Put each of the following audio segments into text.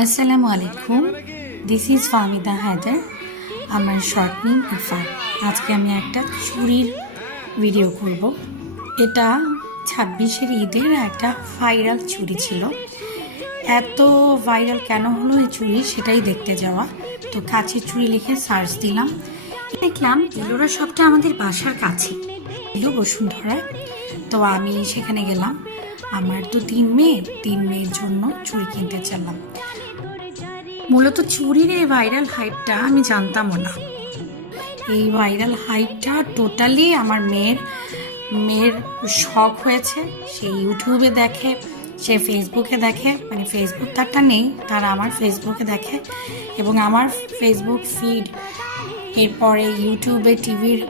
আসসালামু আলাইকুম, this is Fahmida Haider. আমার শর্ট নেম ইরফান। আজকে আমি একটা চুড়ির ভিডিও করব। এটা 26-এর ঈদের একটা ভাইরাল চুড়ি ছিল। এত ভাইরাল কেন হলো এই চুড়ি সেটাই দেখতে যাওয়া। তো কাছের চুড়ি লিখে সার্চ দিলাম, দেখলাম এলোরা শপটা আমাদের বাসার কাছে এলো বসুন্ধরা। তো আমি সেখানে গেলাম। আমার তো 3 মেয়ের জন্য চুড়ি কিনতে চাইলাম। মূলত চুরির এই ভাইরাল হাইপটা আমি জানতামও না। এই ভাইরাল হাইপটা টোটালি আমার মেয়ের শখ হয়েছে। সে ইউটিউবে দেখে, সে ফেসবুকে দেখে, মানে ফেসবুক তারটা নেই, তারা আমার ফেসবুকে দেখে এবং আমার ফেসবুক ফিড, এরপরে ইউটিউবে টিভির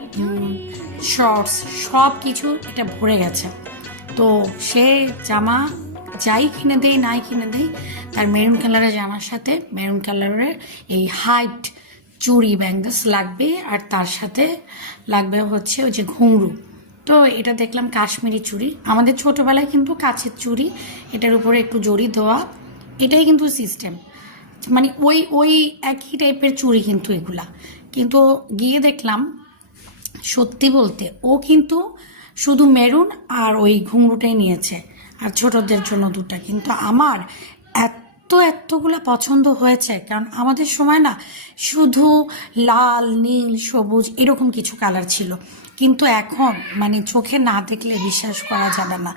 শর্টস সব কিছু এটা ভরে গেছে। তো সে জামা যাই কিনে দেয় নাই কিনে দেয়, তার মেরুন কালারের জামার সাথে মেরুন কালারের এই হাইট চুড়ি ব্যাঙ্গলস লাগবে, আর তার সাথে লাগবে হচ্ছে ওই যে ঘুঙরু। তো এটা দেখলাম কাশ্মীরি চুড়ি, আমাদের ছোটোবেলায় কিন্তু কাছের চুড়ি, এটার উপরে একটু জড়ি দেওয়া, এটাই কিন্তু সিস্টেম, মানে ওই ওই একই টাইপের চুড়ি কিন্তু এগুলা। কিন্তু গিয়ে দেখলাম সত্যি বলতে ও কিন্তু শুধু মেরুন আর ওই ঘুঙরুটাই নিয়েছে, আর ছোটদের জন্য দুটা। কিন্তু আমার এতগুলা পছন্দ হয়েছে, কারণ আমাদের সময় না শুধু লাল নীল সবুজ এরকম কিছু কালার ছিল, কিন্তু এখন মানে চোখে না দেখলে বিশ্বাস করা যাবে না,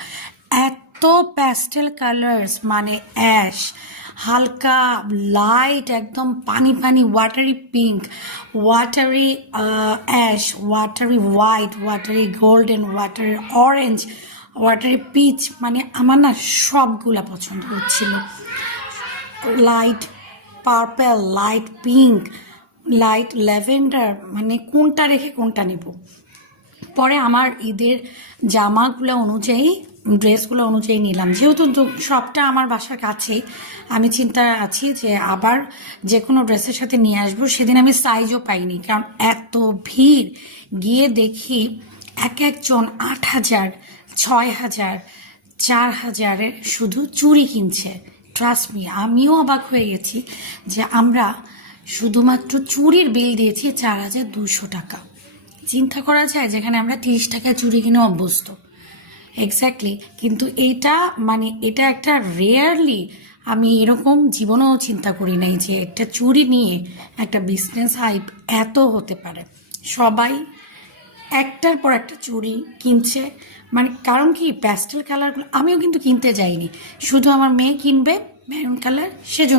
এত প্যাস্টেল কালার্স, মানে অ্যাশ, হালকা লাইট, একদম পানি পানি, watery pink, watery ash, watery white, watery golden, watery orange, watery peach, মানে আমার না সবগুলা পছন্দ হচ্ছিল। Light purple, light pink, light lavender, মানে কোনটা রেখে কোনটা নেব। পরে আমার ঈদের জামাগুলো অনুযায়ী, ড্রেসগুলো অনুযায়ী নিলাম, যেহেতু সবটা আমার বাসার কাছেই। আমি চিন্তায় আছি যে আবার যে কোনো ড্রেসের সাথে নিয়ে আসবো। সেদিন আমি সাইজও পাইনি, কারণ এত ভিড়। গিয়ে দেখি এক একজন 8,000, 6,000, 4,000-এর শুধু চুড়ি কিনছে। ট্রাস্ট মি, আমিও অবাক হয়ে গেছি যে আমরা শুধুমাত্র চুড়ির বিল দিয়েছি 4,200 টাকা। চিন্তা করা যায় যেখানে আমরা 30 টাকায় চুড়ি কিনে অভ্যস্ত। এক্স্যাক্টলি, কিন্তু এটা একটা রেয়ারলি, আমি এরকম জীবনেও চিন্তা করি নাই যে একটা চুড়ি নিয়ে একটা বিজনেস হাইপ এত হতে পারে। সবাই একটার পর একটা চুড়ি কিনছে, মানে কারণ কি প্যাস্টেল কালারগুলো। আমিও কিন্তু কিনতে যাইনি, শুধু আমার মেয়ে কিনবে মেরুন কালার, সেজন্য